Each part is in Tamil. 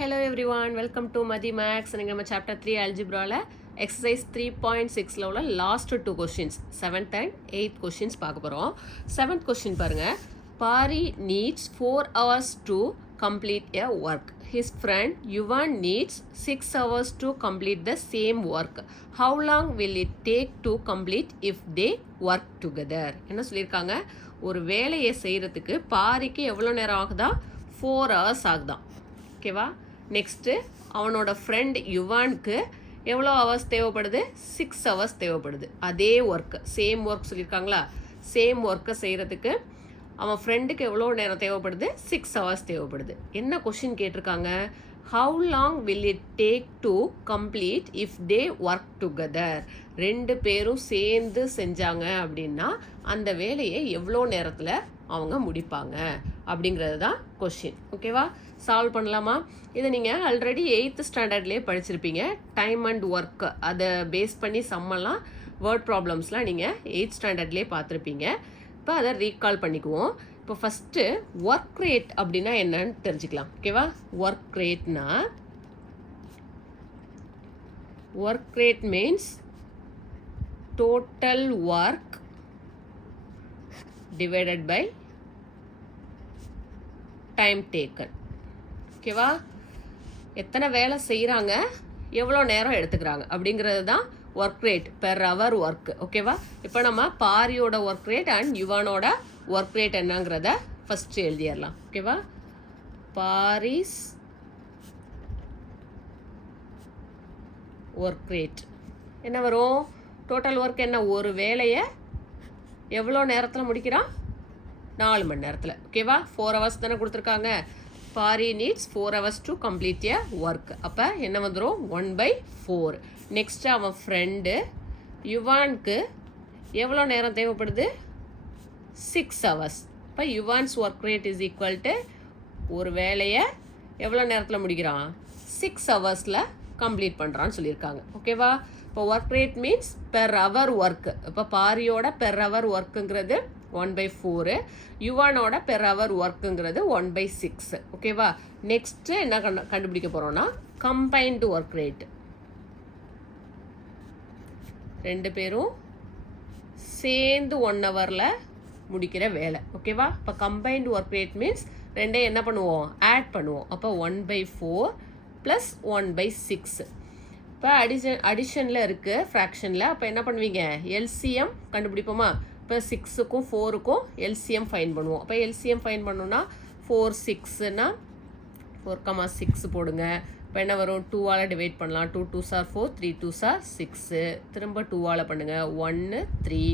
Hello everyone, welcome to Madhi Max. And நம்ம chapter 3 algebra exercise 3.6 உள்ள last two questions 7th and 8th questions பார்க்க போறோம். 7th question பாருங்க. Pari needs 4 hours to complete a work. His friend Yuvan needs 6 hours to complete the same work. How long will it take to complete if they work together? என்ன சொல்லியிருக்காங்க, ஒரு வேலையை செய்யறதுக்கு பாரிக்கு எவ்வளோ நேரம் ஆகுதா, 4 hours ஆகுதான். ஓகேவா? நெக்ஸ்ட்டு அவனோட ஃப்ரெண்ட் யுவானுக்கு எவ்வளோ ஹவர்ஸ் தேவைப்படுது, 6 hours தேவைப்படுது. அதே ஒர்க்கு, சேம் ஒர்க் சொல்லியிருக்காங்களா, சேம் ஒர்க்கை செய்கிறதுக்கு அவன் ஃப்ரெண்டுக்கு எவ்வளோ நேரம் தேவைப்படுது, 6 hours தேவைப்படுது. என்ன கொஷின் கேட்டிருக்காங்க, how long will it take to complete if they work together. ரெண்டு பேரும் சேர்ந்து செஞ்சாங்க அப்படின்னா அந்த வேலையை எவ்வளோ நேரத்தில் அவங்க முடிப்பாங்க அப்படிங்கிறது தான் கொஷின். ஓகேவா? சால்வ் பண்ணலாமா? இதை நீங்கள் ஆல்ரெடி 8th ஸ்டாண்டர்ட்லேயே படிச்சிருப்பீங்க. டைம் அண்ட் ஒர்க் அதை பேஸ் பண்ணி சம்மெல்லாம் வேர்ட் ப்ராப்ளம்ஸ்லாம் நீங்கள் 8th ஸ்டாண்டர்ட்லேயே பார்த்துருப்பீங்க. இப்போ அதை ரீகால் பண்ணிக்குவோம். இப்போ ஃபஸ்ட்டு ஒர்க் ரேட் அப்படின்னா என்னன்னு தெரிஞ்சுக்கலாம். ஓகேவா? ஒர்க் ரேட்னா, work rate means total work divided by time taken. ஓகேவா? எத்தனை வேலை செய்கிறாங்க, எவ்வளோ நேரம் எடுத்துக்கிறாங்க அப்படிங்கிறது தான் work rate, per hour work. ஓகேவா? இப்போ நம்ம பாரியோட ஒர்க் ரேட் அண்ட் யுவானோட ஒர்க் ரேட் என்னங்கிறத ஃபஸ்ட்டு எழுதிடலாம். ஓகேவா? பாரிஸ் ஒர்க் ரேட் என்ன வரும், டோட்டல் ஒர்க் என்ன, ஒரு வேலையை எவ்வளோ நேரத்தில் முடிக்கிறான், 4 மணி நேரத்தில். ஓகேவா? 4 hours தானே கொடுத்துருக்காங்க. Pari needs 4 hours to complete a work. அப்போ என்ன வந்துடும், 1/4. நெக்ஸ்ட்டு அவன் ஃப்ரெண்டு யுவானுக்கு எவ்வளோ நேரம் தேவைப்படுது, 6 hours. இப்போ Yuvan's work rate is equal to ஒரு வேலையை எவ்வளோ நேரத்தில் முடிக்கிறான், 6 hours கம்ப்ளீட் பண்ணுறான்னு சொல்லியிருக்காங்க. ஓகேவா? இப்போ work rate means per hour work. இப்போ பாரியோட பெர் ஹவர் ஒர்க்குங்கிறது 1/4, யுவானோட பெர் ஹவர் ஒர்க்குங்கிறது 1/6. ஓகேவா? நெக்ஸ்ட்டு என்ன கண்டுபிடிக்க போகிறோம்னா கம்பைன்டு ஒர்க் ரேட். ரெண்டு பேரும் சேர்ந்து 1 hourல முடிக்கிற வேலை. ஓகேவா? இப்போ கம்பைன்டு ஒர்க் ரேட் மீன்ஸ் ரெண்டையும் என்ன பண்ணுவோம், ஆட் பண்ணுவோம். அப்போ 1/4 ப்ளஸ் 1/6. இப்போ அடிஷனில் இருக்குது ஃப்ராக்ஷனில். அப்போ என்ன பண்ணுவீங்க, எல்சிஎம் கண்டுபிடிப்போமா? இப்போ 6க்கும் 4க்கும் எல்சிஎம் ஃபைன் பண்ணுவோம். அப்போ எல்சிஎம் ஃபைன் பண்ணோன்னா 4 6னா 4,6 போடுங்க. இப்போ என்ன வரும், 2ஆல் டிவைட் பண்ணலாம். 2 2s are 4, 3 2s are 6. திரும்ப 2ஆல் பண்ணுங்கள், 1 3.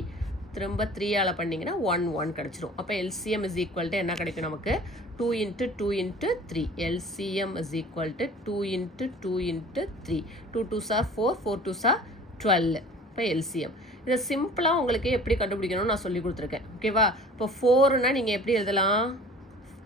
திரும்ப 3ஆல் பண்ணிங்கன்னா 1 1 கிடச்சிரும். அப்போ எல்சிஎம் இஸ் ஈக்குவல் டு என்ன கிடைக்கும் நமக்கு, 2 × 2 × 3. LCM is equal to 2 × 2 × 3. 2 2s are 4, 4 2s are 12. இப்போ எல்சிஎம் இதை சிம்பிளாக உங்களுக்கு எப்படி கண்டுபிடிக்கணும்னு நான் சொல்லி கொடுத்துருக்கேன். ஓகேவா? இப்போ 4னா நீங்கள் எப்படி எழுதலாம்,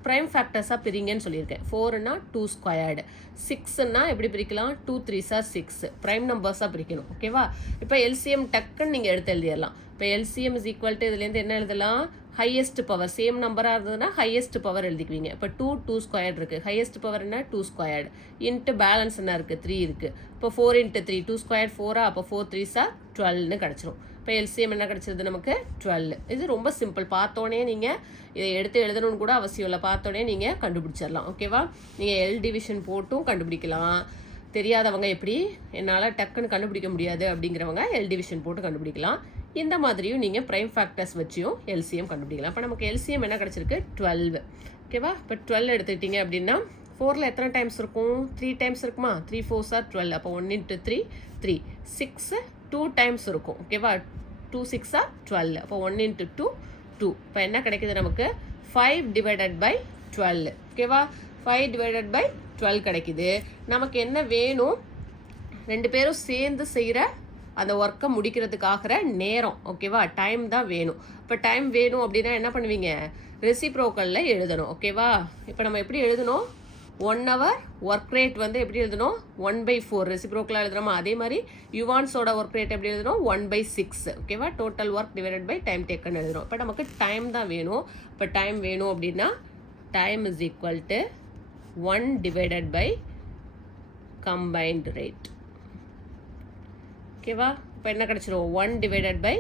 ப்ரைம் ஃபேக்டர்ஸாக பிரிங்கன்னு சொல்லியிருக்கேன். 4னா 2 squared, 6னா எப்படி பிரிக்கலாம், 2 3s are 6. ப்ரைம் நம்பர்ஸாக பிரிக்கணும். ஓகேவா? இப்போ எல்சிஎம் டக்குன்னு நீங்கள் எடுத்து எழுதிடலாம். இப்போ எல்சிஎம் இஸ் ஈக்குவல் டு இதுலேருந்து என்ன எழுதலாம், ஹையஸ்ட் பவர், சேம் நம்பராக இருந்ததுன்னா ஹையஸ்ட் பவர் எழுதிக்குவீங்க. இப்போ 2 squared இருக்குது, ஹையஸ்ட் பவர் என்ன 2 squared, இன்ட்டு பேலன்ஸ் என்ன இருக்குது, 3 இருக்குது. இப்போ 4 × 3, 2 squared 4. அப்போ 4 3s are 12ன்னு கிடச்சிரும். இப்போ எல்சிஎம் என்ன கிடச்சிருது நமக்கு, 12. இது ரொம்ப சிம்பிள். பார்த்தோன்னே நீங்கள் இதை எடுத்து எழுதணும்னு கூட அவசியம் இல்லை, பார்த்தோன்னே நீங்கள் கண்டுபிடிச்சிடலாம். ஓகேவா? நீங்கள் எல் டிவிஷன் போட்டும் கண்டுபிடிக்கலாம். தெரியாதவங்க எப்படி, என்னால் டக்குன்னு கண்டுபிடிக்க முடியாது அப்படிங்கிறவங்க எல் டிவிஷன் போட்டு கண்டுபிடிக்கலாம். இந்த மாதிரியும் நீங்கள் ப்ரைம் ஃபேக்டர்ஸ் வச்சியும் எல்சிஎம் கண்டுபிடிக்கலாம். இப்போ நமக்கு எல்சிஎம் என்ன கிடச்சிருக்கு, 12. ஓகேவா? இப்போ 12 எடுத்துக்கிட்டிங்க அப்படின்னா 4ல் எத்தனை டைம்ஸ் இருக்கும், 3 டைம்ஸ் இருக்குமா, 3 4s are 12. அப்போ 1 × 3 3. 6 2 டைம்ஸ் இருக்கும். ஓகேவா? 2 6 are 12. அப்போ 1 × 2 2. இப்போ என்ன கிடைக்குது நமக்கு, 5 / 12. ஓகேவா? 5 / 12 கிடைக்குது. நமக்கு என்ன வேணும், ரெண்டு பேரும் சேர்ந்து செய்கிற அந்த ஒர்க்கை முடிக்கிறதுக்காகிற நேரம். ஓகேவா? டைம் தான் வேணும். இப்போ டைம் வேணும் அப்படின்னா என்ன பண்ணுவீங்க, ரெசிப்ரோக்கலில் எழுதணும். ஓகேவா? இப்போ நம்ம எப்படி எழுதணும், 1 hour ஒர்க் ரேட் வந்து எப்படி எழுதணும், 1/4 ரெசிப்ரோக்கலாக எழுதுகிறோமா, அதே மாதிரி யுவான்ஸோட ஒர்க் ரேட் எப்படி எழுதணும், 1/6. ஓகேவா? Total work divided by time taken எழுதுகிறோம். இப்போ நமக்கு டைம் தான் வேணும். இப்போ டைம் வேணும் அப்படின்னா time is equal to 1 divided by combined rate. ஓகேவா? இப்போ என்ன கிடச்சிரும்? 1 டிவைடட் பை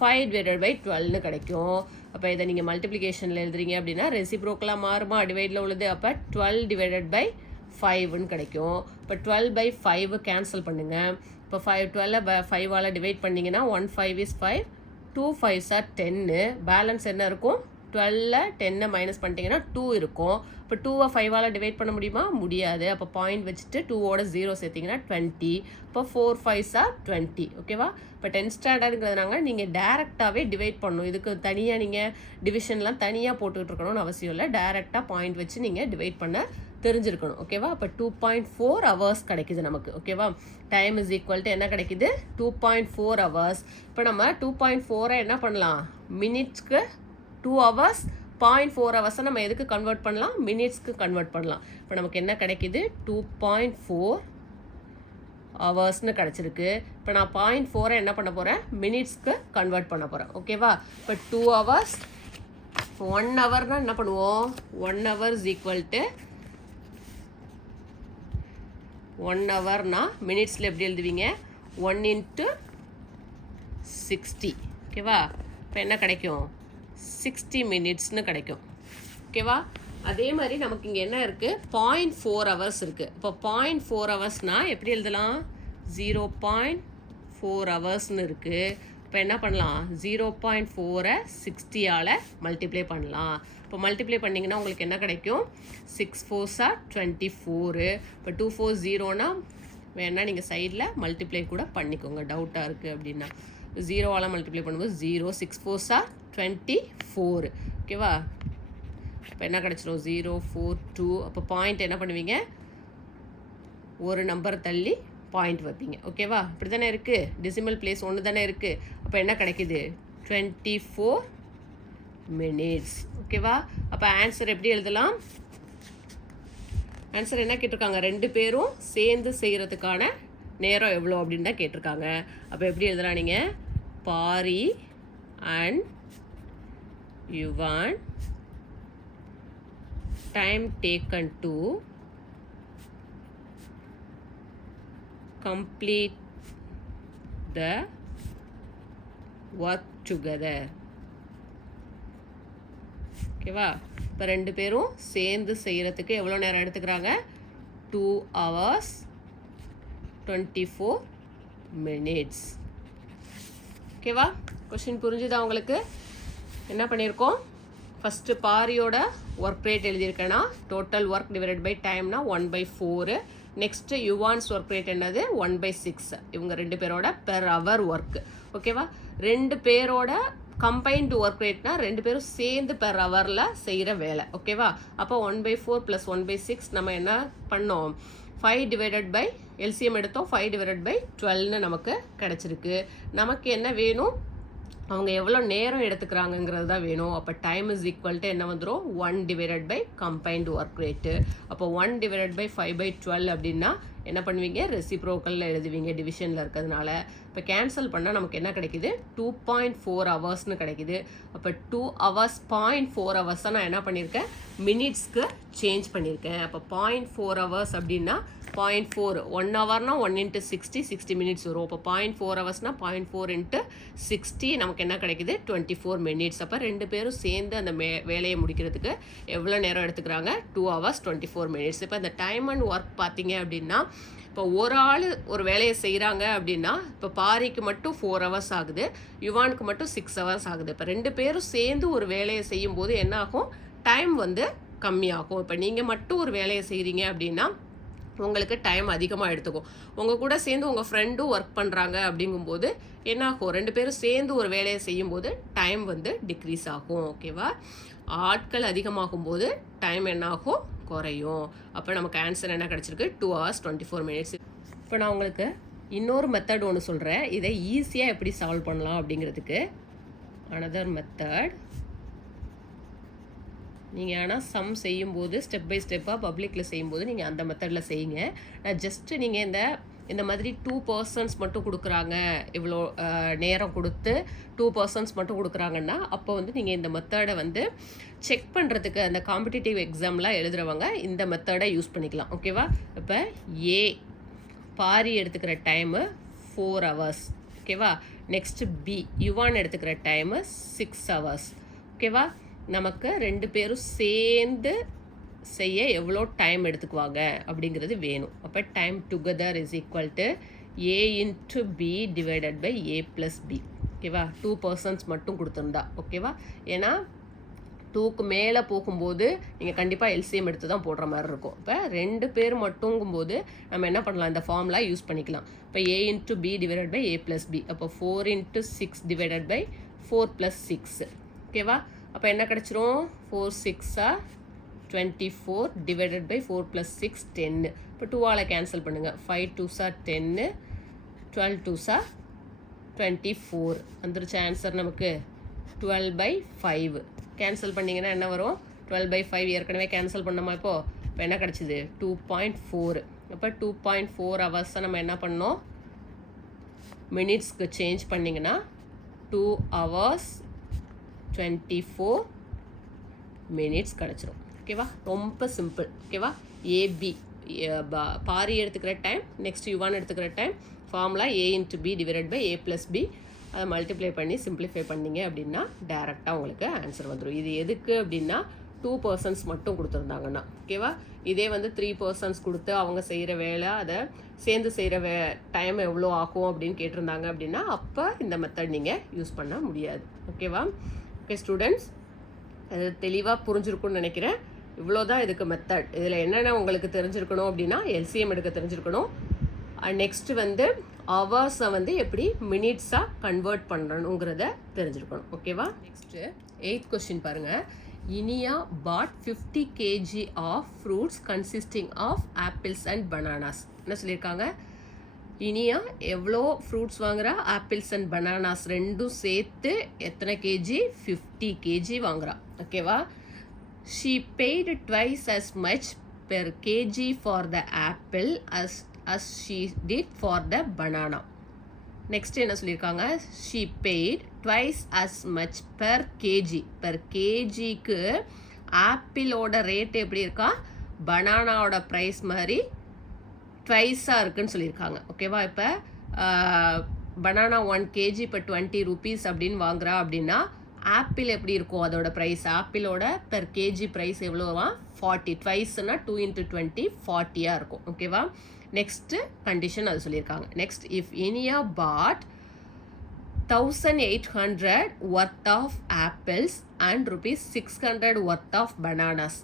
5 டிவைடட் பை 12னு கிடைக்கும். அப்போ இதை நீங்கள் மல்டிப்ளிகேஷனில் எழுதுறீங்க அப்படின்னா ரெசிப்ரோக்கலாக மாறுமா டிவைடில் உள்ளது? அப்போ 12 டிவைடட் பை 5ன்னு கிடைக்கும். இப்போ 12 பை 5 கேன்சல் பண்ணுங்கள். இப்போ 12 5ஆல் டிவைட் பண்ணிங்கன்னா 1 5 is 5, 2 5s are 10. பேலன்ஸ் என்ன இருக்கும்? 12 10 மைனஸ் பண்ணிட்டீங்கன்னா 2 இருக்கும். இப்போ 2வை 5ஆல் டிவைட் பண்ண முடியுமா? முடியாது. அப்போ பாயிண்ட் வச்சுட்டு 2ஓட 0 சேர்த்திங்கன்னா 20. இப்போ 4 5s are 20. ஓகேவா? இப்போ 10th ஸ்டாண்டர்டுங்கிறதுனால நீங்கள் டேரெக்டாகவே டிவைட் பண்ணணும். இதுக்கு தனியாக நீங்கள் டிவிஷன்லாம் தனியாக போட்டுக்கிட்டு இருக்கணும்னு அவசியம் இல்லை. டேரெக்டாக பாயிண்ட் வச்சு நீங்கள் டிவைட் பண்ண தெரிஞ்சிருக்கணும். ஓகேவா? இப்போ 2.4 hours கிடைக்குது நமக்கு. ஓகேவா? டைம் இஸ் ஈக்குவல் டு என்ன கிடைக்குது? 2.4 hours. இப்போ நம்ம 2.4 என்ன பண்ணலாம்? மினிட்ஸ்க்கு 2 hours, 0.4 hours நம்ம எதுக்கு கன்வெர்ட் பண்ணலாம்? மினிட்ஸ்க்கு கன்வெர்ட் பண்ணலாம். இப்போ நமக்கு என்ன கிடைக்குது? 2.4 ஹவர்ஸ்னு கிடச்சிருக்கு. இப்போ நான் 0.4 என்ன பண்ண போகிறேன்? மினிட்ஸ்க்கு கன்வெர்ட் பண்ண போகிறேன். ஓகேவா? இப்போ 2 hours, 1 hourனா என்ன பண்ணுவோம்? 1 hour is equal to 1 hourனா மினிட்ஸில் எப்படி எழுதுவீங்க? 1 into 60. ஓகேவா? இப்போ என்ன கிடைக்கும்? 60 minutesனு கிடைக்கும். ஓகேவா? அதே மாதிரி நமக்கு இங்கே என்ன இருக்குது? 0.4 hours இருக்குது. இப்போ 0.4 hoursனால் எப்படி எழுதலாம்? 0.4 hoursனு இருக்குது. இப்போ என்ன பண்ணலாம்? 0.4ஐ 60ஆல் மல்டிப்ளை பண்ணலாம். இப்போ மல்டிப்ளை பண்ணிங்கன்னா உங்களுக்கு என்ன கிடைக்கும்? 6 4s are 24. இப்போ 2 4 0னா வேணால் நீங்கள் சைடில் மல்டிப்ளை கூட பண்ணிக்கோங்க, டவுட்டாக இருக்குது அப்படின்னா. 0ஆல் மல்டிப்ளை பண்ணும்போது 0 6 4s are 24. ஓகேவா? இப்போ என்ன கிடச்சிரும்? 0 4 2. அப்போ பாயிண்ட் என்ன பண்ணுவீங்க? ஒரு நம்பர் தள்ளி பாயிண்ட் வைப்பீங்க. ஓகேவா? இப்படி தானே இருக்குது. டெசிமல் பிளேஸ் ஒன்று தானே இருக்குது. அப்போ என்ன கிடைக்குது? 24 minutes. ஓகேவா? அப்போ ஆன்சர் எப்படி எழுதலாம்? ஆன்சர் என்ன கேட்டிருக்காங்க? 2 பேரும் சேர்ந்து செய்கிறதுக்கான நேரம் எவ்வளோ அப்படின்னு தான் கேட்டிருக்காங்க. அப்போ எப்படி எழுதலாம் நீங்கள்? Pari and Yuvan time taken to complete the work together. ஓகேவா? இப்போ 2 பேரும் சேர்ந்து செய்கிறதுக்கு எவ்வளோ நேரம் எடுத்துக்கிறாங்க? 2 hours 24 minutes. ஓகேவா? கொஸ்டின் புரிஞ்சுதா உங்களுக்கு? என்ன பண்ணியிருக்கோம்? ஃபஸ்ட்டு பாரியோட ஒர்க் ரேட் எழுதியிருக்கேன்னா டோட்டல் ஒர்க் டிவைடட் பை டைம்னா 1/4. நெக்ஸ்ட்டு யுவான்ஸ் ஒர்க் ரேட் என்னது? 1/6. இவங்க 2 பேரோட பெர் ஹவர் ஒர்க். ஓகேவா? 2 பேரோட கம்பைன்டு ஒர்க் ரேட்னா 2 பேரும் சேர்ந்து பெர் ஹவரில் செய்கிற வேலை. ஓகேவா? அப்போ 1/4 + 1/6 நம்ம என்ன பண்ணோம்? 5 டிவைடட் பை எல்சிஎம் எடுத்தோம். 5 டிவைடட் பை 12னு நமக்கு கிடச்சிருக்கு. நமக்கு என்ன வேணும்? அவங்க எவ்வளோ நேரம் எடுத்துக்கிறாங்கங்கிறது தான் வேணும். அப்போ டைம் இஸ் ஈக்குவல் டு என்ன வந்துடும்? 1 divided by combined work rate. அப்போ 1 டிவைடட் பை 5/12 அப்படின்னா என்ன பண்ணுவீங்க? ரெசிப்ரோக்கலில் எழுதுவீங்க டிவிஷனில் இருக்கிறதுனால. இப்போ கேன்சல் பண்ணால் நமக்கு என்ன கிடைக்குது? 2.4 ஹவர்ஸ்னு கிடைக்குது. அப்போ 2 hours 0.4 hours நான் என்ன பண்ணியிருக்கேன்? மினிட்ஸ்க்கு சேஞ்ச் பண்ணியிருக்கேன். அப்போ 0.4 hours அப்படின்னா 0.4 1 ஹவர்னா 1 into 60 60 minutes வரும். அப்போ 0.4 ஹவர்ஸ்னால் 0.4 into 60 நமக்கு என்ன கிடைக்குது? 24 minutes. அப்போ 2 பேரும் சேர்ந்து அந்த வேலையை முடிக்கிறதுக்கு எவ்வளோ நேரம் எடுத்துக்கிறாங்க? 2 hours 24 minutes. இப்போ இந்த டைம் அண்ட் ஒர்க் பார்த்தீங்க அப்படின்னா இப்போ ஒரு ஆள் ஒரு வேலையை செய்கிறாங்க அப்படின்னா இப்போ பாரிக்கு மட்டும் 4 hours ஆகுது, யுவானுக்கு மட்டும் 6 hours ஆகுது. இப்போ 2 பேரும் சேர்ந்து ஒரு வேலையை செய்யும்போது என்ன ஆகும்? டைம் வந்து கம்மியாகும். இப்போ நீங்கள் மட்டும் ஒரு வேலையை செய்கிறீங்க அப்படின்னா உங்களுக்கு டைம் அதிகமாக எடுத்துக்கும். உங்கள் கூட சேர்ந்து உங்கள் ஃப்ரெண்டும் ஒர்க் பண்ணுறாங்க அப்படிங்கும்போது என்ன ஆகும்? 2 பேரும் சேர்ந்து ஒரு வேலையை செய்யும்போது டைம் வந்து டிக்ரீஸ் ஆகும். ஓகேவா? ஆட்கள் அதிகமாகும் போது டைம் என்ன ஆகும்? குறையும். அப்போ நமக்கு ஆன்சர் என்ன கிடச்சிருக்கு? 2 hours 24 minutes. இப்போ நான் உங்களுக்கு இன்னொரு மெத்தட் ஒன்று சொல்கிறேன். இதை ஈஸியாக எப்படி சால்வ் பண்ணலாம் அப்படிங்கிறதுக்கு. Another method. நீங்கள் ஆனால் சம் செய்யும்போது ஸ்டெப் பை ஸ்டெப்பாக பப்ளிக்கில் செய்யும்போது நீங்கள் அந்த மெத்தடில் செய்யுங்க. நான் ஜஸ்ட்டு நீங்கள் இந்த மாதிரி 2 persons மட்டும் கொடுக்குறாங்க, இவ்வளோ நேரம் கொடுத்து 2 persons மட்டும் கொடுக்குறாங்கன்னா அப்போ வந்து நீங்கள் இந்த மெத்தடை வந்து செக் பண்ணுறதுக்கு அந்த காம்படிட்டிவ் எக்ஸாம்லாம் எழுதுகிறவங்க இந்த மெத்தடை யூஸ் பண்ணிக்கலாம். ஓகேவா? இப்போ A பாரி எடுத்துக்கிற டைமு 4 ஹவர்ஸ். ஓகேவா? நெக்ஸ்ட்டு பி யுவான் எடுத்துக்கிற டைமு 6 ஹவர்ஸ். ஓகேவா? நமக்கு 2 பேரும் சேர்ந்து செய்ய எவ்வளோ டைம் எடுத்துக்குவாங்க அப்படிங்கிறது வேணும். அப்போ time together is equal to A into B divided by A plus B. ஓகேவா? 2 பர்சன்ஸ் மட்டும் கொடுத்துருந்தா. ஓகேவா? ஏன்னா 2க்கு மேலே போகும்போது நீங்கள் கண்டிப்பாக எல்சிஎம் எடுத்து தான் போடுற மாதிரி இருக்கும். இப்போ 2 பேர் மட்டுங்கும்போது நம்ம என்ன பண்ணலாம், இந்த ஃபார்முலா யூஸ் பண்ணிக்கலாம். இப்போ A into B divided by A plus B. அப்போ 4 இன்ட்டு 6 டிவைடட் பை 4 ப்ளஸ் 6. ஓகேவா? அப்போ என்ன கிடச்சிரும், 4 6 24 டிவைடட் பை 4 ப்ளஸ் 6 10. இப்போ 2ஆல் கேன்சல் பண்ணுங்கள். 5 2s 10, 12 2s 24. வந்துருச்சு ஆன்சர் நமக்கு 12/5. கேன்சல் பண்ணிங்கன்னா என்ன வரும், 12/5 ஏற்கனவே கேன்சல் பண்ணோமா இப்போ என்ன கிடச்சிது 2.4. அப்போ 2.4 ஹவர்ஸை நம்ம என்ன பண்ணோம், மினிட்ஸ்க்கு சேஞ்ச் பண்ணிங்கன்னா 2 hours 24 minutes கிடச்சிரும். ஓகேவா? ரொம்ப சிம்பிள். ஓகேவா? ஏபி பாரி எடுத்துக்கிற டைம், நெக்ஸ்ட் யுவான் எடுத்துக்கிற time, formula A into B divided by A plus B. அதை மல்டிப்ளை பண்ணி சிம்பிளிஃபை பண்ணிங்க அப்படின்னா டேரெக்டாக உங்களுக்கு ஆன்சர் வந்துடும். இது எதுக்கு அப்படின்னா 2 பர்சன்ஸ் மட்டும் கொடுத்துருந்தாங்கன்னா. ஓகேவா? இதே வந்து 3 பர்சன்ஸ் கொடுத்து அவங்க செய்கிற வேலை, அதை சேர்ந்து செய்கிற டைம் எவ்வளோ ஆகும் அப்படின்னு கேட்டிருந்தாங்க அப்படின்னா அப்போ இந்த மெத்தட் நீங்கள் யூஸ் பண்ண முடியாது. ஓகேவா? ஓகே ஸ்டூடெண்ட்ஸ், அது தெளிவாக புரிஞ்சிருக்கும்னு நினைக்கிறேன். இவ்வளோதான் இதுக்கு மெத்தட். இதில் என்னென்ன உங்களுக்கு தெரிஞ்சிருக்கணும் அப்படின்னா எல்சிஎம் எடுக்க தெரிஞ்சிருக்கணும். நெக்ஸ்ட்டு வந்து ஹவர்ஸை வந்து எப்படி மினிட்ஸாக கன்வெர்ட் பண்ணணுங்கிறத தெரிஞ்சிருக்கணும். ஓகேவா? நெக்ஸ்ட்டு 8th கொஸ்டின் பாருங்கள். Iniya bought 50 kg of fruits consisting of apples and bananas. என்ன சொல்லியிருக்காங்க, இனியா எவ்வளோ ஃப்ரூட்ஸ் வாங்குறா, ஆப்பிள்ஸ் அண்ட் பனானாஸ் ரெண்டும் சேர்த்து எத்தனை கேஜி, 50 kg வாங்குறா. ஓகேவா? She paid twice as much per kg for the apple as she did for the banana. Next என்ன சொல்லியிருக்காங்க, she paid twice as much per kg. per kgக்கு ஆப்பிளோட ரேட் எப்படி இருக்கா, பனானாவோட ப்ரைஸ் மாதிரி ட்வைஸாக இருக்குன்னு சொல்லியிருக்காங்க. ஓகேவா? இப்போ பனானா 1 kg இப்போ 20 rupees அப்படின்னு வாங்குறா அப்படின்னா ஆப்பிள் எப்படி இருக்கும் அதோட ப்ரைஸ், ஆப்பிளோட பெர் கேஜி ப்ரைஸ் எவ்வளோவா, 40. ட்வைஸ்னா 2 × 20 40 இருக்கும். ஓகேவா? நெக்ஸ்ட்டு கண்டிஷன் அது சொல்லியிருக்காங்க. Next, if Iniya bought 1800 worth of apples and ₹600 worth of bananas.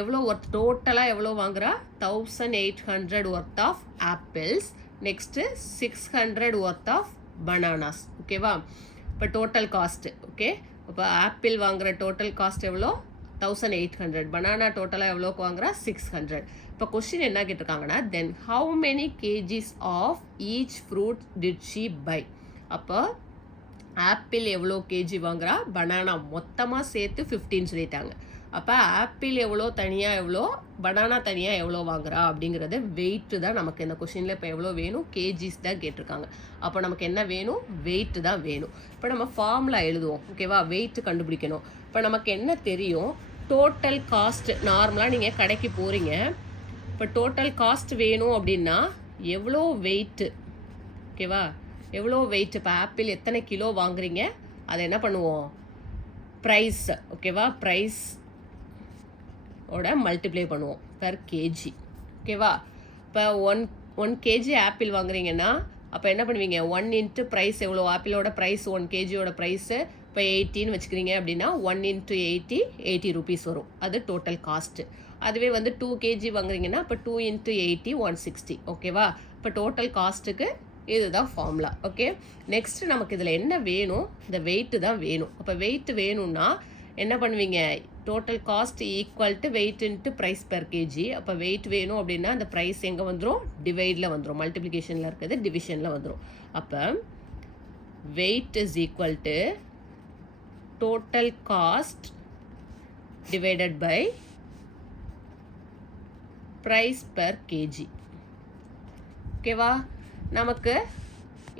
எவ்வளோ ஒர்த், டோட்டலாக எவ்வளோ வாங்குறா, 1800 worth of apples, next 600 worth of bananas. ஓகேவா? இப்போ டோட்டல் காஸ்ட்டு. ஓகே, இப்போ ஆப்பிள் வாங்குகிற டோட்டல் காஸ்ட் எவ்வளோ, 1800. பனானா டோட்டலாக எவ்வளோக்கு வாங்குறா, 600. இப்போ கொஸ்டின் என்ன கேட்டிருக்காங்கன்னா, then how many KGs of each fruit did she buy. அப்போ ஆப்பிள் எவ்வளோ கேஜி வாங்குறா, பனானா மொத்தமாக சேர்த்து 15 சொல்லிட்டாங்க. அப்போ ஆப்பிள் எவ்வளோ தனியாக எவ்வளோ, பனானா தனியாக எவ்வளோ வாங்குறா அப்படிங்கிறது வெயிட்டு தான் நமக்கு இந்த கொஷினில் இப்போ எவ்வளோ வேணும், கேஜிஸ் தான் கேட்டிருக்காங்க. அப்போ நமக்கு என்ன வேணும், வெயிட்டு தான் வேணும். இப்போ நம்ம ஃபார்முலா எழுதுவோம். ஓகேவா? வெயிட்டு கண்டுபிடிக்கணும். இப்போ நமக்கு என்ன தெரியும், டோட்டல் காஸ்ட். நார்மலாக நீங்கள் கடைக்கு போகிறீங்க, இப்போ டோட்டல் காஸ்ட் வேணும் அப்படின்னா எவ்வளோ வெயிட்டு. ஓகேவா? எவ்வளோ வெயிட், இப்போ ஆப்பிள் எத்தனை கிலோ வாங்குறீங்க அதை என்ன பண்ணுவோம், ப்ரைஸ். ஓகேவா? ப்ரைஸ் ஓட மல்டிப்ளை பண்ணுவோம் பெர் கேஜி. ஓகேவா? இப்போ 1 kg ஆப்பிள் வாங்குறீங்கன்னா அப்போ என்ன பண்ணுவீங்க, 1 × ப்ரைஸ் எவ்வளோ, ஆப்பிளோட ப்ரைஸ் 1 kg ப்ரைஸு இப்போ 80 வச்சுக்கிறீங்க அப்படின்னா 1 × 80 80 rupees வரும். அது டோட்டல் காஸ்ட்டு. அதுவே வந்து 2 kg வாங்குறீங்கன்னா இப்போ 2 × 80 160. ஓகேவா? இப்போ டோட்டல் காஸ்ட்டுக்கு இதுதான் ஃபார்முலா. ஓகே, நெக்ஸ்ட் நமக்கு இதில் என்ன வேணும், இந்த வெயிட்டு தான் வேணும். அப்போ வெயிட் வேணும்னா என்ன பண்ணுவீங்க, total cost equal to weight into price per kg. அப்போ வெயிட் வேணும் அப்படின்னா அந்த ப்ரைஸ் எங்கே வந்துடும், டிவைடில் வந்துடும். மல்டிப்ளிகேஷனில் இருக்கிறது டிவிஷனில் வந்துடும். அப்போ weight is equal to total cost divided by price per kg. ஓகேவா? நமக்கு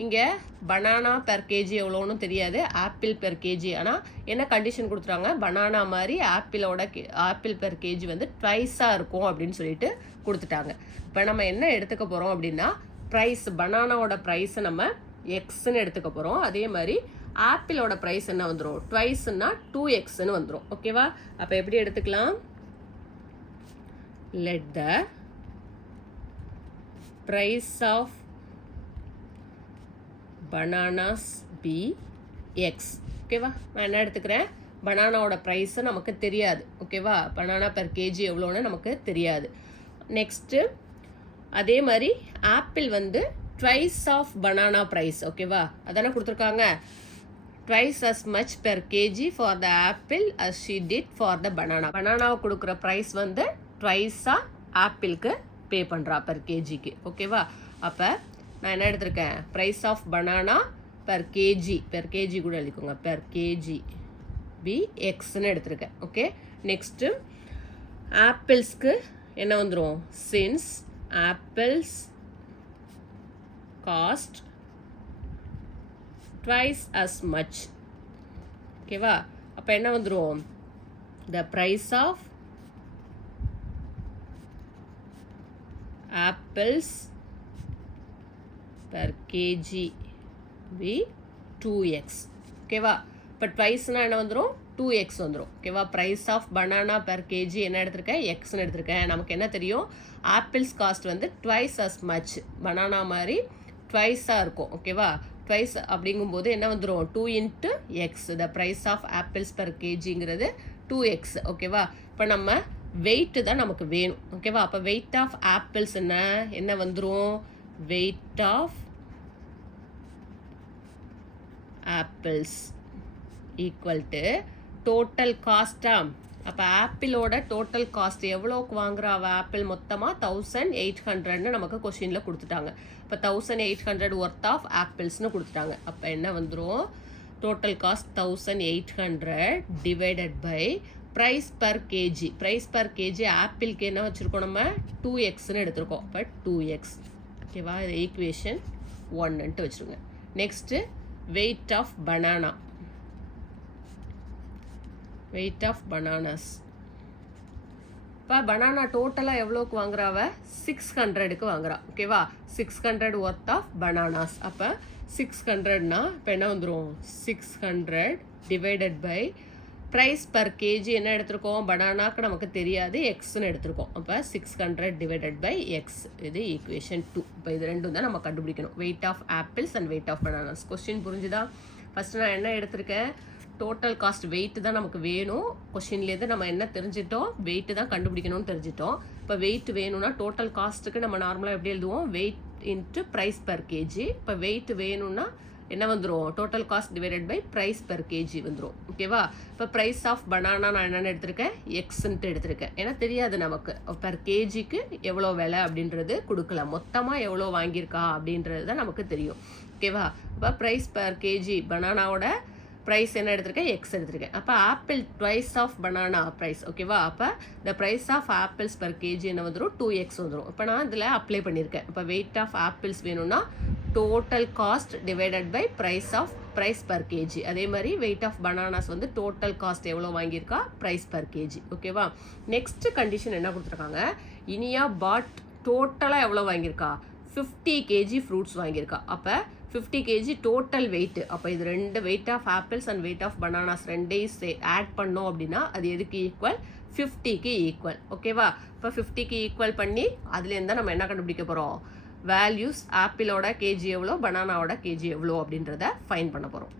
இங்கே பனானா பெர் கேஜி எவ்வளோன்னு தெரியாது, ஆப்பிள் பெர் கேஜி. ஆனால் என்ன கண்டிஷன் கொடுத்துறாங்க, பனானா மாதிரி ஆப்பிள் பெர் கேஜி வந்து ட்வைஸாக இருக்கும் அப்படின்னு சொல்லிட்டு கொடுத்துட்டாங்க. இப்போ நம்ம என்ன எடுத்துக்க போகிறோம் அப்படின்னா ப்ரைஸ் பனானாவோட ப்ரைஸை நம்ம எக்ஸ்ன்னு எடுத்துக்க போகிறோம். அதே மாதிரி ஆப்பிளோட ப்ரைஸ் என்ன வந்துடும், ட்வைஸ்னா 2xன்னு வந்துடும். ஓகேவா? அப்போ எப்படி எடுத்துக்கலாம், let the price of bananas be x. ஓகேவா? நான் என்ன எடுத்துக்கிறேன், பனானாவோட ப்ரைஸை நமக்கு தெரியாது. ஓகேவா? பனானா பெர் கேஜி எவ்வளோன்னு நமக்கு தெரியாது. நெக்ஸ்ட்டு அதே மாதிரி ஆப்பிள் வந்து ட்வைஸ் ஆஃப் பனானா ப்ரைஸ். ஓகேவா? அதானே கொடுத்துருக்காங்க, twice as much per kg for the apple as she did for the banana. பனானாவை கொடுக்குற ப்ரைஸ் வந்து ட்வைஸாக ஆப்பிளுக்கு பே பண்ணுறா பெர் கேஜிக்கு. ஓகேவா? அப்போ நான் என்ன எடுத்திருக்கேன், price of banana per kg கூட எழுதிக்கோங்க, பெர் கேஜி பி எக்ஸ்ன்னு எடுத்திருக்கேன். ஓகே. நெக்ஸ்ட்டு ஆப்பிள்ஸ்க்கு என்ன வந்துடும், since apples cost twice as much. ஓகேவா? அப்போ என்ன வந்துடும், the price of apples per kg be 2x. ஓகேவா? இப்போ ட்வைஸ்னா என்ன வந்துடும், 2x வந்துடும். ஓகேவா? Price of banana per kg என்ன எடுத்திருக்கேன், எக்ஸ்ன்னு எடுத்திருக்கேன். நமக்கு என்ன தெரியும், ஆப்பிள்ஸ் காஸ்ட் வந்து ட்வைஸ் as much, பனானா மாதிரி ட்வைஸாக இருக்கும். ஓகேவா? ட்வைஸ் அப்படிங்கும்போது என்ன வந்துடும், 2 into x. The price of apples per கேஜிங்கிறது 2x. ஓகேவா? இப்போ நம்ம வெயிட்டு தான் நமக்கு வேணும். ஓகேவா? அப்போ வெயிட் ஆஃப் ஆப்பிள்ஸ் என்ன வந்துடும், weight of apples equal to total காஸ்டா. அப்போ ஆப்பிளோட டோட்டல் காஸ்ட் எவ்வளோக்கு வாங்குறா அவள், ஆப்பிள் மொத்தமாக 1800ன்னு நமக்கு கொஷினில் கொடுத்துட்டாங்க. இப்போ 1800 ஒர்த் ஆஃப் ஆப்பிள்ஸ்னு கொடுத்துட்டாங்க. அப்போ என்ன வந்துடும், total cost 1800 divided by price per KG. Price per KG ஆப்பிளுக்கு என்ன வச்சுருக்கோம், நம்ம 2xன்னு எடுத்திருக்கோம். அப்போ 2x. ஓகேவா? இது ஈக்குவேஷன் 1ன்ட்டு வச்சுருங்க. Next weight of banana, weight of bananas. இப்போ பனானா டோட்டலாக எவ்வளோக்கு வாங்குறாவ, 600க்கு வாங்குறா. ஓகேவா? 600 ஒர்த் ஆஃப் பனானாஸ். அப்போ 600னா இப்போ என்ன வந்துடும், 600 divided by price per kg என்ன எடுத்திருக்கோம், பனானாக்கு நமக்கு தெரியாது, எக்ஸ்ன்னு எடுத்திருக்கோம். அப்போ 600 டிவைடட் பை எக்ஸ். இது ஈக்குவேஷன் 2. இப்போ இது ரெண்டும் தான் நம்ம கண்டுபிடிக்கணும், weight of apples and weight of bananas. Question புரிஞ்சுதா? ஃபஸ்ட்டு நான் என்ன எடுத்திருக்கேன், டோட்டல் காஸ்ட் வெயிட் தான் நமக்கு வேணும். கொஷின்லேருந்து நம்ம என்ன தெரிஞ்சிட்டோம், வெயிட் தான் கண்டுபிடிக்கணும்னு தெரிஞ்சிட்டோம். இப்போ வெயிட் வேணும்னா டோட்டல் காஸ்ட்டுக்கு நம்ம நார்மலாக எப்படி எழுதுவோம், weight into price per kg. இப்போ வெயிட் வேணும்னா என்ன வந்துடும், total cost divided by price per kg வந்துடும். ஓகேவா? இப்போ ப்ரைஸ் ஆஃப் பனானா நான் என்னென்னு எடுத்திருக்கேன், எக்ஸ்ன்ட்டு எடுத்திருக்கேன். ஏன்னா தெரியாது நமக்கு பர் கேஜிக்கு எவ்வளோ விலை அப்படின்றது கொடுக்கல, மொத்தமாக எவ்வளோ வாங்கியிருக்கா அப்படின்றது தான் நமக்கு தெரியும். ஓகேவா? இப்போ ப்ரைஸ் பர் கேஜி பனானாவோட ப்ரைஸ் என்ன எடுத்திருக்கேன், எக்ஸ் எடுத்திருக்கேன். அப்போ apple twice of banana price. ஓகேவா? அப்போ the price of apples per kg என்ன வந்துடும், 2x வந்துடும். இப்போ நான் இதில் அப்ளை பண்ணியிருக்கேன். இப்போ வெயிட் ஆஃப் ஆப்பிள்ஸ் வேணும்னா total cost divided by price per kg. அதே மாதிரி வெயிட் ஆஃப் பனானாஸ் வந்து டோட்டல் காஸ்ட் எவ்வளோ வாங்கியிருக்கா, ப்ரைஸ் பர் கேஜி. ஓகேவா? நெக்ஸ்ட் கண்டிஷன் என்ன கொடுத்துருக்காங்க, இனியா பாட் டோட்டலாக எவ்வளோ வாங்கியிருக்கா, 50 kg ஃப்ரூட்ஸ் வாங்கியிருக்கா. அப்போ 50 kg டோட்டல் வெயிட். அப்போ இது ரெண்டு weight of apples and weight of bananas ரெண்டையும் ஆட் பண்ணோம் அப்படின்னா அது எதுக்கு ஈக்குவல், 50க்கு ஈக்குவல். ஓகேவா? இப்போ 50க்கு ஈக்குவல் பண்ணி அதுலேருந்து தான் நம்ம என்ன கண்டுபிடிக்க போகிறோம், வேல்யூஸ் ஆப்பிளோட கேஜி எவ்வளோ, பனானாவோட கேஜி எவ்வளோ அப்படின்றத ஃபைன் பண்ண போகிறோம்.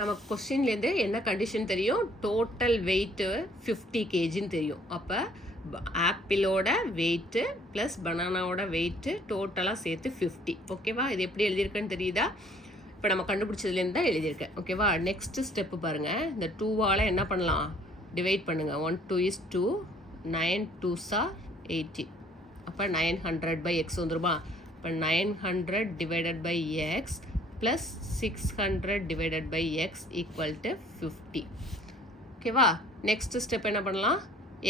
நமக்கு கொஸ்டின்லேருந்து என்ன கண்டிஷன் தெரியும், டோட்டல் வெயிட்டு 50 kgன்னு தெரியும். அப்போ ஆப்பிளோட வெயிட்டு ப்ளஸ் பனானாவோட வெயிட்டு டோட்டலாக சேர்த்து 50. ஓகேவா? இது எப்படி எழுதியிருக்கேன்னு தெரியுதா, இப்போ நம்ம கண்டுபிடிச்சதுலேருந்து தான் எழுதியிருக்கேன். ஓகேவா? நெக்ஸ்ட்டு ஸ்டெப்பு பாருங்கள், இந்த 2வால் என்ன பண்ணலாம், டிவைட் பண்ணுங்கள். 1 2 is 2, 9 2s are 80. அப்போ 900 by x வந்துருமா. இப்போ 900 divided by x plus 600 divided by x equal to 50. ஓகேவா? நெக்ஸ்ட் ஸ்டெப் என்ன பண்ணலாம்,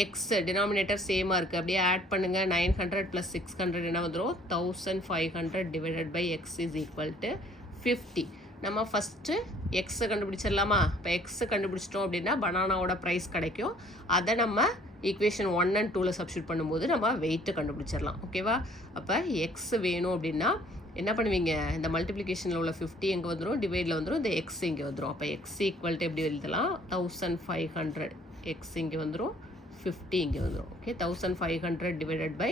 எக்ஸ் டினாமினேட்டர் சேமாக இருக்குது, அப்படியே ஆட் பண்ணுங்கள். 900 + 600 என்ன வந்துடும், 1500 divided by x is equal to 50. நம்ம ஃபஸ்ட்டு எக்ஸை கண்டுபிடிச்சிடலாமா. இப்போ எக்ஸை கண்டுபிடிச்சிட்டோம் அப்படின்னா பனானாவோட ப்ரைஸ் கிடைக்கும். அதை நம்ம ஈக்குவேஷன் 1 and 2ல் சப்ஸ்டியூட் பண்ணும்போது நம்ம வெயிட்டு கண்டுபிடிச்சிடலாம். ஓகேவா? அப்போ எக்ஸ் வேணும் அப்படின்னா என்ன பண்ணுவீங்க, இந்த மல்டிப்ளிகேஷனில் உள்ள 50 எங்கே வந்துடும், டிவைடில் வந்துடும், இந்த எக்ஸ் இங்கே வந்துடும். அப்போ எக்ஸ் ஈக்குவல் டு எப்படி எழுதலாம், 1500 எக்ஸ் இங்கே வந்துடும், 50 இங்கே வந்துடும். ஓகே, 1500 டிவைடட் பை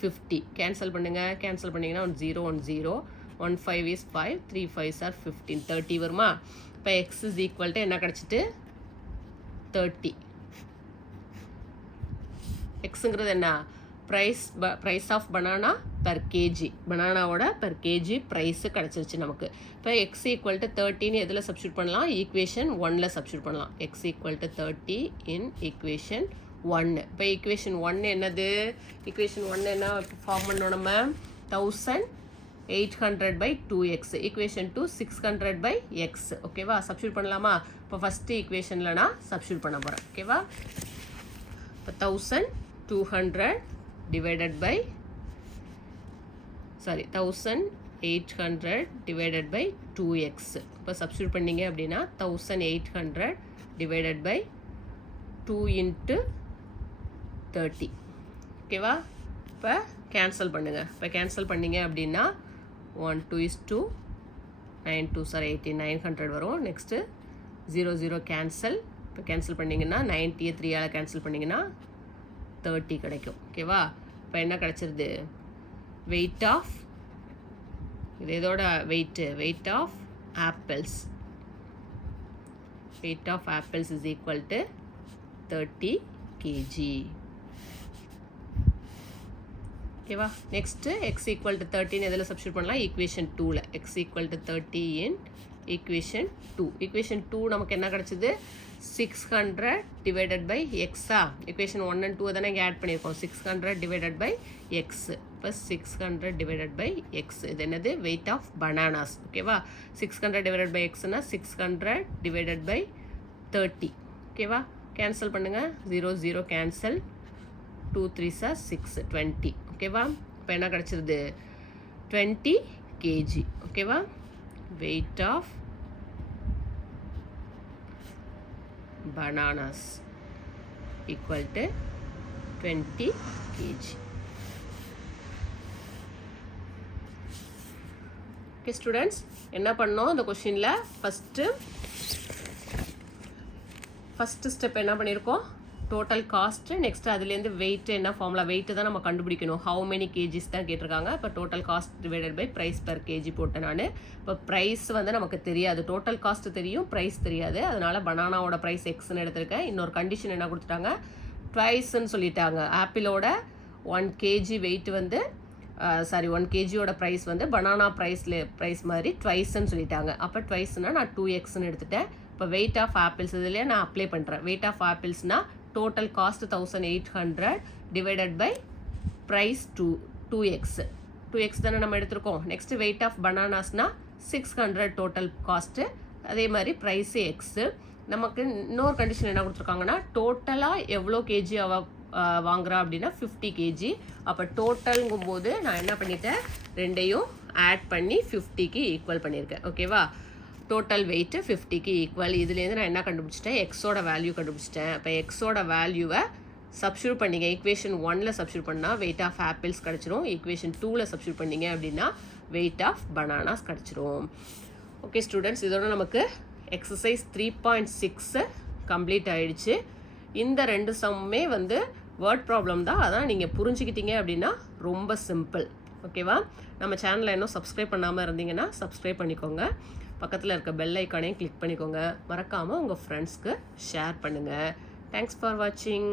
50 கேன்சல் பண்ணுங்கள். கேன்சல் பண்ணிங்கன்னா 1 0 1 0 1 5 is 5 3 5s are 15 30 வருமா. இப்போ எக்ஸ் இஸ் ஈக்குவல் டு என்ன கிடச்சிட்டு 30. எக்ஸுங்கிறது என்ன, price of banana per KG, பனானாவோட பெர் கேஜி ப்ரைஸு கிடச்சிருச்சு நமக்கு. இப்போ எக்ஸ் ஈக்குவல் டு 30 எதில் சப்ஸ்டியூட் பண்ணலாம், ஈக்குவேஷன் 1ல் சப்ஸ்டியூட் பண்ணலாம். X equal to 30 in equation 1. இப்போ ஈக்குவேஷன் 1 என்னது, ஈக்குவேஷன் 1 என்ன ஃபார்ம் பண்ணோம் நம்ம, 1800 by 2x, equation 2 600 by x. ஓகேவா, சப்ஸ்டியூட் பண்ணலாமா. இப்போ ஃபஸ்ட்டு ஈக்குவேஷனில் நான் சப்ஸ்டியூட் பண்ண போகிறேன். ஓகேவா, இப்போ 1200 divided by 1800 divided by 2x. இப்போ சப்ஸ்டியூட் பண்ணிங்க அப்படின்னா 1800 divided by 2 into 30. ஓகேவா, இப்போ கேன்சல் பண்ணுங்கள். இப்போ கேன்சல் பண்ணிங்க அப்படின்னா 1 2 is 2 9 2s are 18 900 வரும். Next 0 0 cancel. இப்போ கேன்சல் பண்ணிங்கன்னா 90 3ஆல் கேன்சல் பண்ணிங்கன்னா 30 கிடைக்கும். ஓகேவா, இப்போ என்ன கிடச்சிருது, வெயிட் ஆஃப், இது இதோட weight of apples, weight of apples is equal to 30 kg. ஓகேவா, நெக்ஸ்ட்டு எக்ஸ் ஈக்குவல் டு 13 எதில் சப்ஸ்டியூட் பண்ணலாம், ஈக்குவேஷன் 2ல். X equal to 30 in equation 2. Equation 2 நமக்கு என்ன கிடச்சிது, 600 டிவைடட் பை எக்ஸா. ஈக்குவேஷன் 1 and 2 தானே இங்கே ஆட் பண்ணியிருக்கோம். 600 divided by X plus 600 divided by X. இது என்னது, வெயிட் ஆஃப் பனானாஸ். ஓகேவா, 600 டிவைடட் பை எக்ஸ்னா 600 டிவைடட் பை 30. ஓகேவா, கேன்சல் பண்ணுங்கள். 0 0 கேன்சல், 2 3s are 6 20. ஓகேவா, இப்போ என்ன கிடச்சிருது, 20 kg. ஓகேவா, weight of bananas equal to 20 kg. Okay students, என்ன பண்ணோம் இந்த கொஷினில், ஃபஸ்ட்டு ஸ்டெப் என்ன பண்ணியிருக்கோம், டோட்டல் காஸ்ட்டு. நெக்ஸ்ட் அதுலேருந்து வெயிட், என்ன ஃபார்முலா, வெயிட்டு தான் நம்ம கண்டுபிடிக்கணும். ஹவு மெனி கேஜிஸ் தான் கேட்டிருக்காங்க. இப்போ total cost divided by price per kg போட்டேன் நான். இப்போ ப்ரைஸ் வந்து நமக்கு தெரியாது, டோட்டல் காஸ்ட்டு தெரியும், ப்ரைஸ் தெரியாது. அதனால் பனானாவோட ப்ரைஸ் எக்ஸ்ன்னு எடுத்திருக்கேன். இன்னொரு கண்டிஷன் என்ன கொடுத்துட்டாங்க, ட்வைஸ்ன்னு சொல்லிட்டாங்க. ஆப்பிளோட 1 kg வெயிட் வந்து 1 kgயோட ப்ரைஸ் வந்து பனானா ப்ரைஸ் மாதிரி ட்வைஸ்ன்னு சொல்லிட்டாங்க. அப்போ ட்வைஸ்னால் நான் 2xன்னு எடுத்துட்டேன். இப்போ வெயிட் ஆஃப் ஆப்பிள்ஸ் இதிலே நான் அப்ளை பண்ணுறேன். வெயிட் ஆஃப் ஆப்பிள்ஸ்னால் total cost 1800 divided by price 2x தானே நம்ம எடுத்திருக்கோம். நெக்ஸ்ட் வெயிட் ஆஃப் பனானாஸ்னால் 600 டோட்டல் காஸ்ட்டு, அதே மாதிரி ப்ரைஸு எக்ஸு. நமக்கு இன்னொரு கண்டிஷன் என்ன கொடுத்துருக்காங்கன்னா, டோட்டலாக எவ்வளோ கேஜி வாங்குறா அப்படின்னா 50 kg. அப்போ டோட்டலுங்கும் போது நான் என்ன பண்ணிட்டேன், ரெண்டையும் ஆட் பண்ணி 50க்கு ஈக்குவல் பண்ணியிருக்கேன். ஓகேவா, டோட்டல் வெயிட்டு 50க்கு ஈக்குவல். இதுலேருந்து நான் என்ன கண்டுபிடிச்சிட்டேன், எக்ஸோட வேல்யூ கண்டுபிடிச்சிட்டேன். இப்போ எக்ஸோட வேல்யூவை சப்ஸ்டியூட் பண்ணிங்க. ஈக்குவேஷன் 1ல் சப்ஸ்டியூட் பண்ணால் வெயிட் ஆஃப் ஆப்பிள்ஸ் கிடச்சிரும். ஈக்குவேஷன் 2ல் சப்ஸ்டியூட் பண்ணிங்க அப்படின்னா வெயிட் ஆஃப் பனானாஸ் கிடச்சிரும். ஓகே ஸ்டூடெண்ட்ஸ், இதோட நமக்கு எக்ஸசைஸ் 3.6 கம்ப்ளீட் ஆகிடுச்சு. இந்த 2 சம்மே வந்து வேர்ட் ப்ராப்ளம் தான். அதான் நீங்கள் புரிஞ்சுக்கிட்டீங்க அப்படின்னா ரொம்ப சிம்பிள். ஓகேவா, நம்ம சேனலை இன்னும் சப்ஸ்கிரைப் பண்ணாமல் இருந்தீங்கன்னா சப்ஸ்கிரைப் பண்ணிக்கோங்க. பக்கத்தில் இருக்க பெல் ஐக்கானையும் கிளிக் பண்ணிக்கோங்க. மறக்காமல் உங்கள் ஃப்ரெண்ட்ஸ்க்கு ஷேர் பண்ணுங்கள். தேங்க்ஸ் ஃபார் வாட்சிங்.